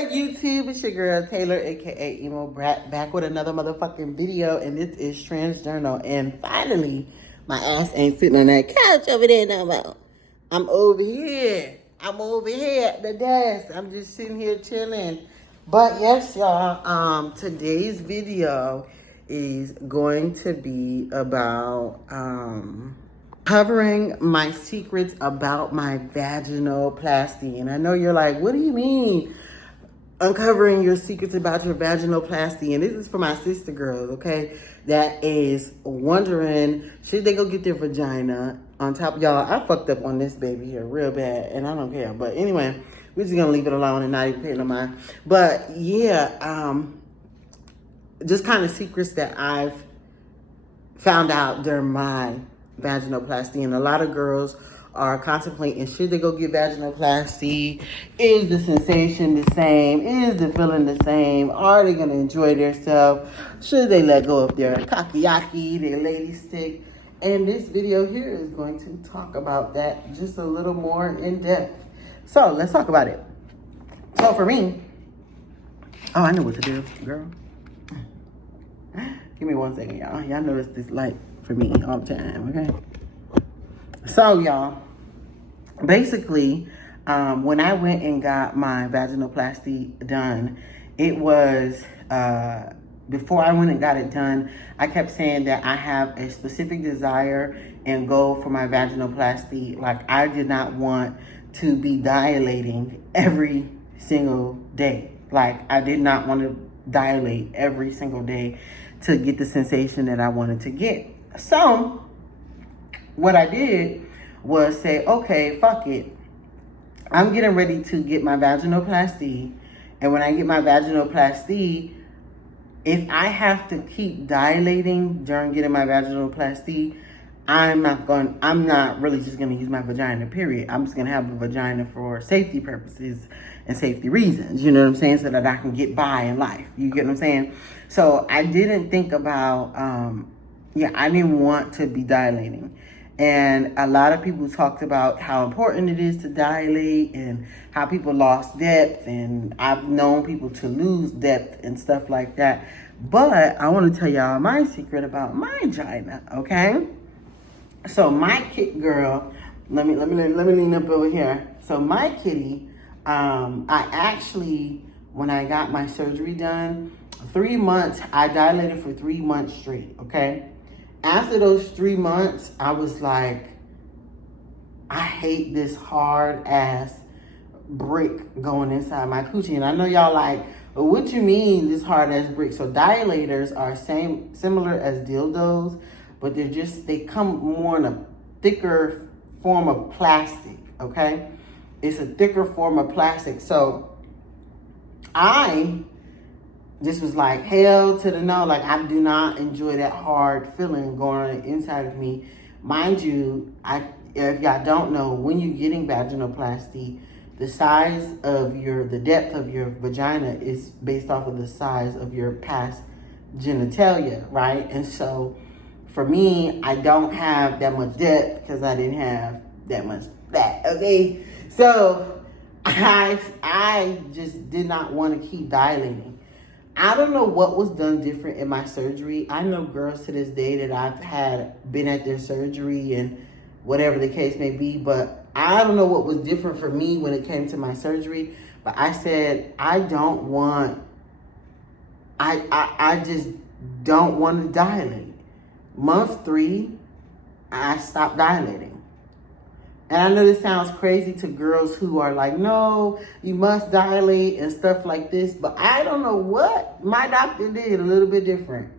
good, YouTube? It's your girl Taylor, aka Emo Brat, back with another motherfucking video, and this is TRANS-JORNAL. And finally, my ass ain't sitting on that couch over there no more. I'm over here. I'm over here at the desk. I'm just sitting here chilling. But yes, y'all. Today's video is going to be about covering my secrets about my vaginoplasty. And I know you're like, what do you mean uncovering your secrets about your vaginoplasty? And this is for my sister girls, okay, that is wondering, should they go get their vagina? On top, y'all, I fucked up on this baby here real bad, and I don't care. But anyway, we're just gonna leave it alone and not even pay no mind. But yeah, just kind of secrets that I've found out during my vaginoplasty. And a lot of girls are contemplating, should they go get vaginoplasty? Is the sensation the same? Is the feeling the same? Are they going to enjoy themselves? Should they let go of their kakiyaki, their lady stick? And this video here is going to talk about that just a little more in depth. So let's talk about it. So for me, oh, I know what to do, girl. Give me 1 second, y'all. Y'all notice this light for me all the time, okay? So, y'all, basically, when I went and got my vaginoplasty done, it was, before I went and got it done, I kept saying that I have a specific desire and goal for my vaginoplasty. Like, I did not want to be dilating every single day. Like, I did not want to dilate every single day to get the sensation that I wanted to get. So what I did was say, okay, fuck it. I'm getting ready to get my vaginoplasty. And when I get my vaginoplasty, if I have to keep dilating during getting my vaginoplasty, I'm not really just gonna use my vagina, period. I'm just gonna have a vagina for safety purposes and safety reasons, you know what I'm saying? So that I can get by in life, you get what I'm saying? So I didn't think about, I didn't want to be dilating. And a lot of people talked about how important it is to dilate and how people lost depth. And I've known people to lose depth and stuff like that. But I want to tell y'all my secret about my vagina, okay? So my kit girl, let me lean up over here. So my kitty, I actually, when I got my surgery done, 3 months, I dilated for 3 months straight, okay? After those 3 months, I was like, I hate this hard ass brick going inside my coochie. And I know y'all like, well, what you mean this hard ass brick? So dilators are similar as dildos, but they come more in a thicker form of plastic, okay? It's a thicker form of plastic. So I just was like, hell to the no. Like, I do not enjoy that hard feeling going on the inside of me. Mind you, if y'all don't know, when you're getting vaginoplasty, the size of the depth of your vagina is based off of the size of your past genitalia, right? And so for me, I don't have that much depth because I didn't have that much fat, okay? So I just did not want to keep dilating. I don't know what was done different in my surgery. I know girls to this day that I've been at their surgery and whatever the case may be, but I don't know what was different for me when it came to my surgery. But I said, I just don't want to dilate. Month 3, I stopped dilating. And I know this sounds crazy to girls who are like, no, you must dilate and stuff like this. But I don't know what my doctor did a little bit different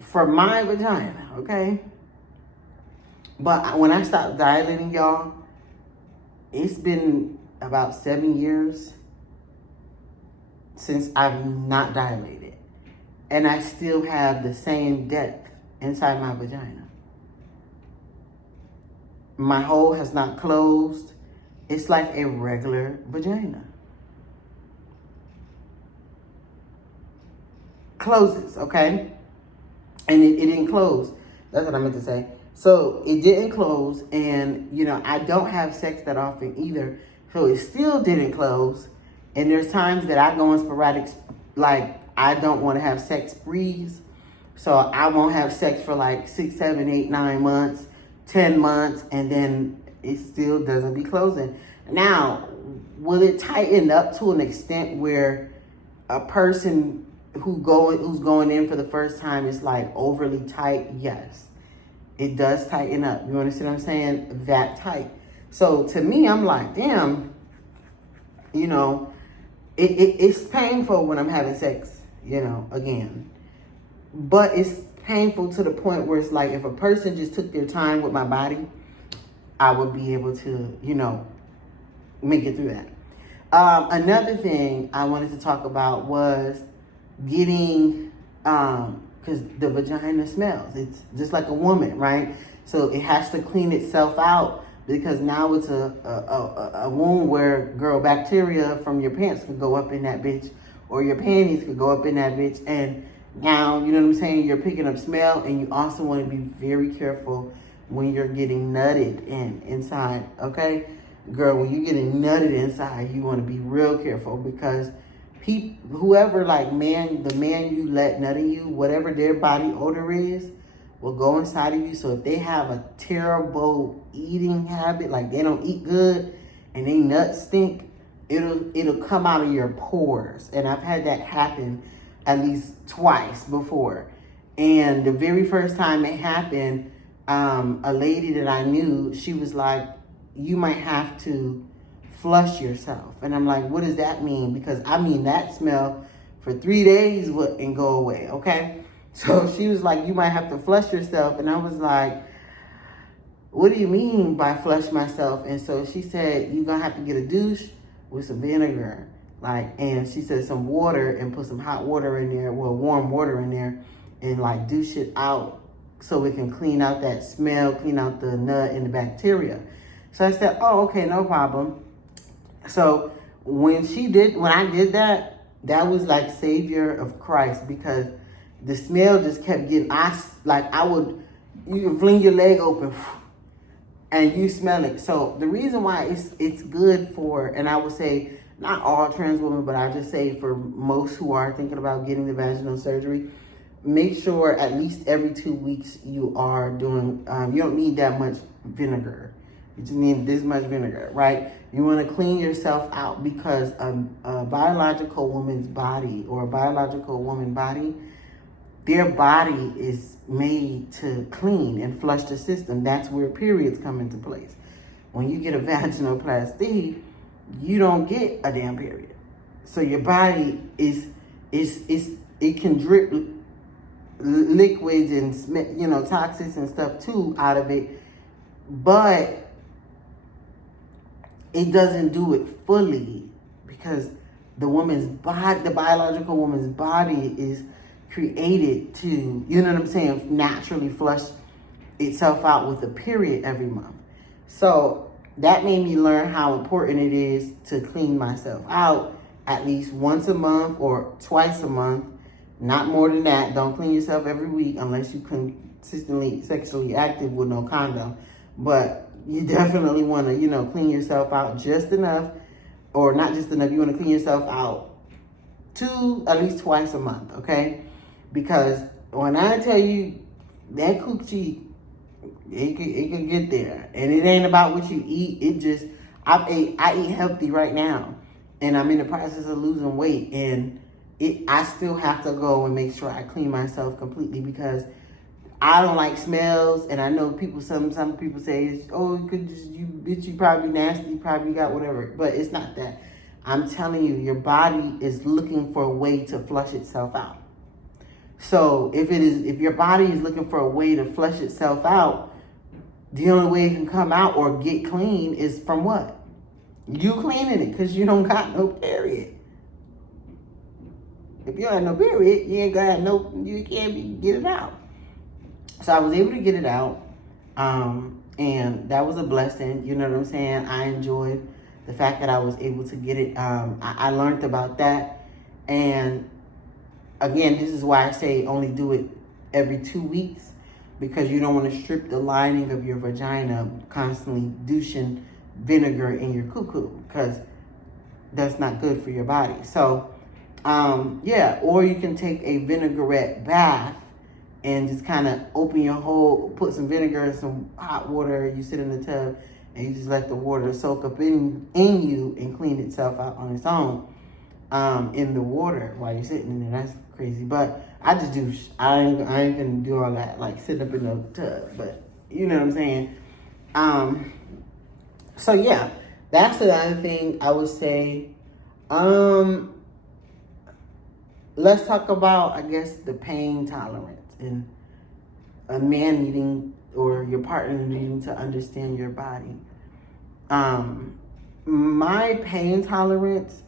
for my vagina, okay? But when I stopped dilating, y'all, it's been about 7 years since I've not dilated. And I still have the same depth inside my vagina. My hole has not closed. It's like a regular vagina. Closes, okay? And it didn't close. That's what I meant to say. So it didn't close, and I don't have sex that often either. So it still didn't close. And there's times that I go in sporadic, like I don't want to have sex sprees. So I won't have sex for like 6, 7, 8, 9 months, 10 months, and then it still doesn't be closing. Now, will it tighten up to an extent where a person who's going in for the first time is like overly tight? Yes, it does tighten up. You understand what I'm saying? That tight. So to me, I'm like, damn, you know, it's painful when I'm having sex, you know, again. But it's painful to the point where it's like, if a person just took their time with my body, I would be able to, you know, make it through that. Another thing I wanted to talk about was getting, because the vagina smells. It's just like a woman, right? So it has to clean itself out, because now it's a wound where, girl, bacteria from your pants could go up in that bitch, or your panties could go up in that bitch. And now, you know what I'm saying, you're picking up smell, and you also want to be very careful when you're getting nutted inside, okay? Girl, when you're getting nutted inside, you want to be real careful, because whoever, like, the man you let nut in you, whatever their body odor is, will go inside of you. So if they have a terrible eating habit, like they don't eat good and they nuts stink, it'll come out of your pores. And I've had that happen at least twice before. And the very first time it happened, a lady that I knew, she was like, you might have to flush yourself. And I'm like, what does that mean? Because I mean, that smell for 3 days wouldn't go away, okay? So she was like, you might have to flush yourself. And I was like, what do you mean by flush myself? And so she said, you're gonna have to get a douche with some vinegar. And she said some water, and put some hot water in there, well, warm water in there, and like douche it out so it can clean out that smell, clean out the nut and the bacteria. So I said, oh, okay, no problem. So when I did that, that was like Savior of Christ, because the smell just kept getting, you can fling your leg open and you smell it. So the reason why it's good for, and I would say not all trans women, but I just say for most who are thinking about getting the vaginal surgery, make sure at least every 2 weeks you are doing, you don't need that much vinegar. You just need this much vinegar, right? You want to clean yourself out, because a biological woman's body, or a biological woman body, their body is made to clean and flush the system. That's where periods come into place. When you get a vaginoplasty, you don't get a damn period. So your body it can drip liquids and, you know, toxins and stuff too out of it, but it doesn't do it fully, because the biological woman's body is created to, you know what I'm saying, naturally flush itself out with a period every month. So that made me learn how important it is to clean myself out at least once a month or twice a month, not more than that. Don't clean yourself every week unless you consistently sexually active with no condom. But you definitely want to, you know, clean yourself out just enough, or not just enough. You want to clean yourself out at least twice a month, okay? Because when I tell you that coochie, it can get there. And it ain't about what you eat. I eat healthy right now, and I'm in the process of losing weight, and I still have to go and make sure I clean myself completely, because I don't like smells. And I know some people say, oh, you probably nasty, you probably got whatever, but it's not that. I'm telling you, your body is looking for a way to flush itself out. So if your body is looking for a way to flush itself out, the only way it can come out or get clean is from what? You cleaning it, because you don't got no period. If you don't have no period, you can't get it out. So I was able to get it out, and that was a blessing. You know what I'm saying? I enjoyed the fact that I was able to get it. I learned about that, and again, this is why I say only do it every 2 weeks, because you don't want to strip the lining of your vagina constantly douching vinegar in your cuckoo, because that's not good for your body. So, yeah, or you can take a vinaigrette bath and just kind of open your hole, put some vinegar and some hot water. You sit in the tub and you just let the water soak up in you and clean itself out on its own in the water while you're sitting in there. That's crazy. But I just do, I ain't gonna do all that, like sitting up in the tub. But you know what I'm saying? So yeah, that's another thing I would say. Let's talk about, I guess, the pain tolerance and a man needing, or your partner needing to understand your body. My pain tolerance,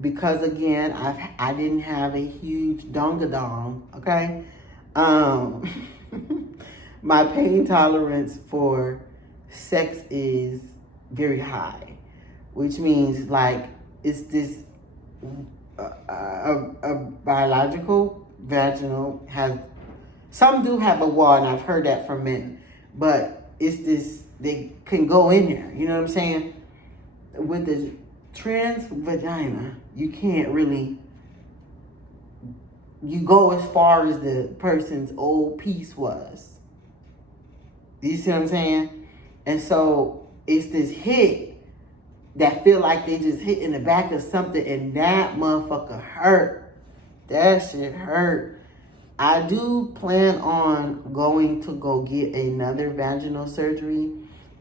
because again, I didn't have a huge dongadong, okay? My pain tolerance for sex is very high, which means like it's this a biological vaginal has, some do have a wall, and I've heard that from men, but it's this, they can go in there, you know what I'm saying? With the trans vagina, you can't really, you go as far as the person's old piece was. You see what I'm saying? And so it's this hit that feel like they just hit in the back of something, and that motherfucker hurt. That shit hurt. I do plan on going to go get another vaginal surgery.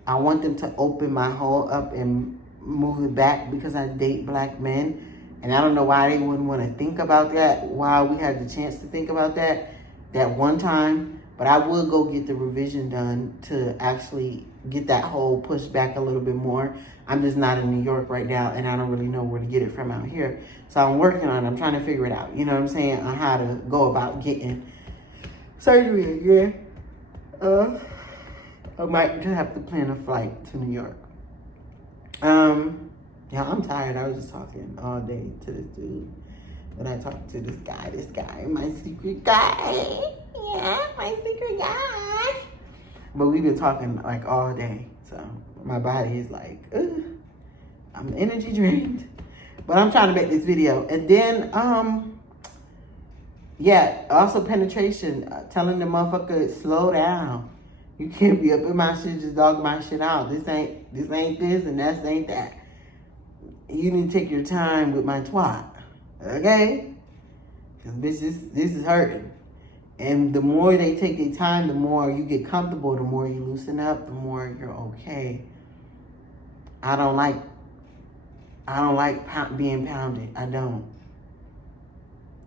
I want them to open my hole up and move it back, because I date black men. And I don't know why they wouldn't want to think about that while we had the chance to think about that one time. But I will go get the revision done to actually get that hole pushed back a little bit more. I'm just not in New York right now, and I don't really know where to get it from out here. So I'm working on it. I'm trying to figure it out. You know what I'm saying? On how to go about getting surgery again. I might just have to plan a flight to New York. Yeah, I'm tired. I was just talking all day to this dude. Then I talked to this guy, my secret guy. Yeah, my secret guy. But we've been talking like all day. So my body is like, ugh, I'm energy drained. But I'm trying to make this video. And then, yeah, also penetration. Telling the motherfucker, slow down. You can't be up in my shit, just dog my shit out. This ain't this and that ain't that. You need to take your time with my twat. Okay? Because bitch, this is hurting. And the more they take their time, the more you get comfortable, the more you loosen up, the more you're okay. I don't like being pounded. I don't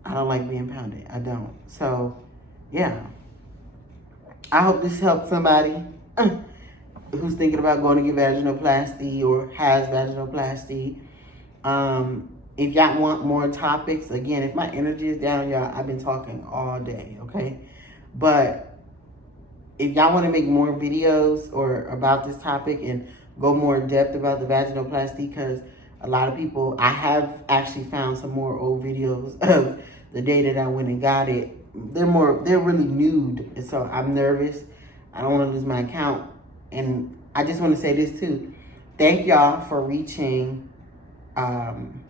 like being pounded. I don't. So, yeah. I hope this helps somebody who's thinking about going to get vaginoplasty or has vaginoplasty. If y'all want more topics, again, if my energy is down, y'all, I've been talking all day, okay? But if y'all want to make more videos or about this topic and go more in depth about the vaginoplasty, because a lot of people, I have actually found some more old videos of the day that I went and got it. They're really nude, and so I'm nervous. I don't want to lose my account. And I just want to say this too. Thank y'all for reaching, I'm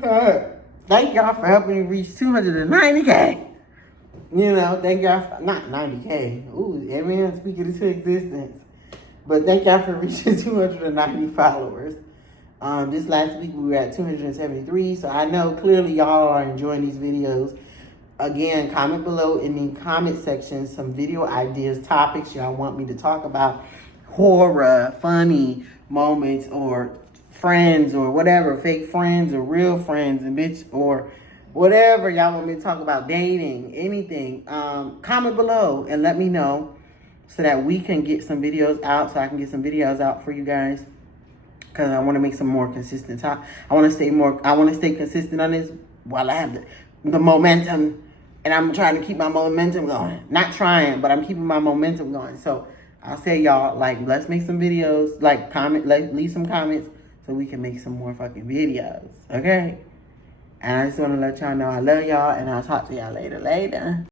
tired. Thank y'all for helping me reach 290K. You know, thank y'all for, not 90K. Ooh, everyone speaking into existence. But thank y'all for reaching 290 followers. This last week we were at 273. So I know clearly y'all are enjoying these videos. Again, comment below in the comment section some video ideas, topics y'all want me to talk about. Horror, funny moments, or friends, or whatever, fake friends or real friends, and bitch, or whatever y'all want me to talk about, dating, anything. Comment below and let me know so that we can get some videos out, so I can get some videos out for you guys, because I want to make some more consistent time. I want to stay consistent on this while I have the momentum, and I'm trying to keep my momentum going. Not trying, but I'm keeping my momentum going. So I'll say, y'all, like, let's make some videos, like, leave some comments so we can make some more fucking videos, okay? And I just want to let y'all know I love y'all, and I'll talk to y'all later.